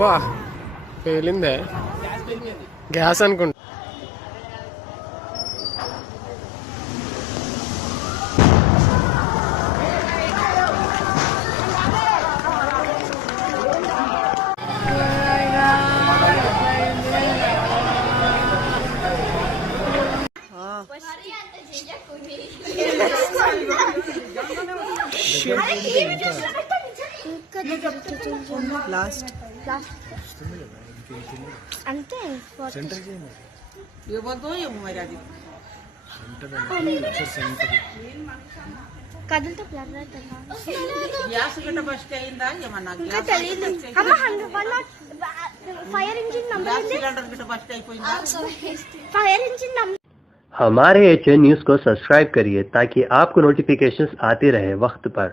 బా పేలిందే గ్యాస్ అనుకుంటా. లాస్ట్ అంతే కదులుతో గ్యాస్ గిట్ట ఫస్ట్ అయిందా ఏమన్నా ఫైర్ ఇంజిన్ గ్యాస్ సిలిండర్ గిట్ట ఫస్ట్ అయిపోయిందా? ఫైర్ ఇంజిन नंबर हमारे HN न्यूज़ को सब्सक्राइब करिए ताकि आपको नोटिफिकेशंस आते रहे वक्त पर।